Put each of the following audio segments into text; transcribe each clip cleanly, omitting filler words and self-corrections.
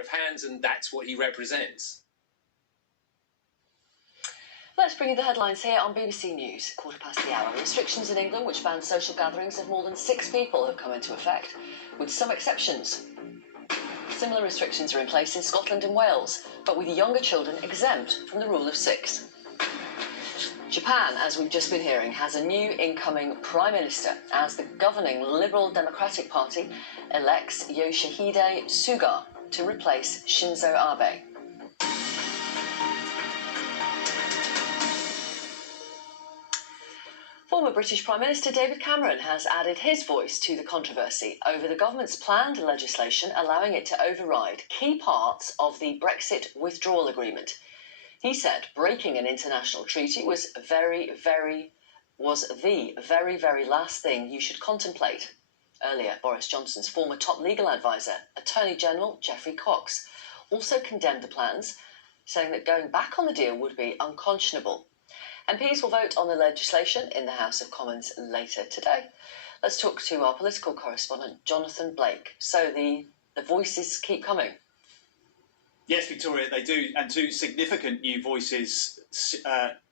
of hands, and that's what he represents. Let's bring you the headlines here on BBC News. 1:15. Restrictions in England which ban social gatherings of more than 6 people have come into effect, with some exceptions. Similar restrictions are in place in Scotland and Wales, but with younger children exempt from the rule of 6. Japan, as we've just been hearing, has a new incoming Prime Minister as the governing Liberal Democratic Party elects Yoshihide Suga to replace Shinzo Abe. Former British Prime Minister David Cameron has added his voice to the controversy over the government's planned legislation allowing it to override key parts of the Brexit withdrawal agreement. He said breaking an international treaty was the very, very last thing you should contemplate. Earlier, Boris Johnson's former top legal advisor, Attorney General Geoffrey Cox, also condemned the plans, saying that going back on the deal would be unconscionable. MPs will vote on the legislation in the House of Commons later today. Let's talk to our political correspondent, Jonathan Blake. So the voices keep coming. Yes, Victoria, they do, and two significant new voices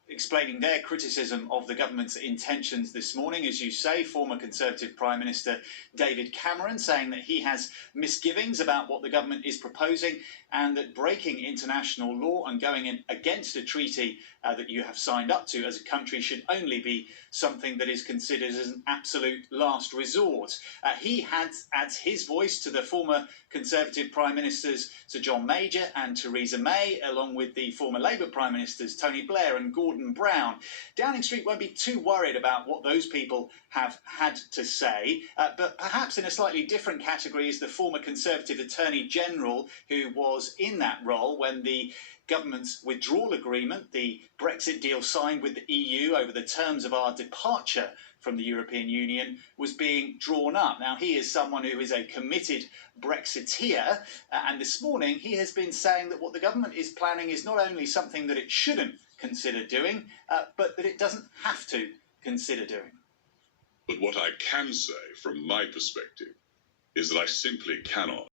explaining their criticism of the government's intentions this morning. As you say, former Conservative Prime Minister David Cameron saying that he has misgivings about what the government is proposing and that breaking international law and going in against a treaty that you have signed up to as a country should only be something that is considered as an absolute last resort. He adds his voice to the former Conservative Prime Ministers Sir John Major and Theresa May, along with the former Labour Prime Ministers Tony Blair and Gordon Brown. Downing Street won't be too worried about what those people have had to say, but perhaps in a slightly different category is the former Conservative Attorney General who was in that role when the government's withdrawal agreement, the Brexit deal signed with the EU over the terms of our departure from the European Union, was being drawn up. Now, he is someone who is a committed Brexiteer, and this morning he has been saying that what the government is planning is not only something that it shouldn't consider doing, but that it doesn't have to consider doing. But what I can say, from my perspective, is that I simply cannot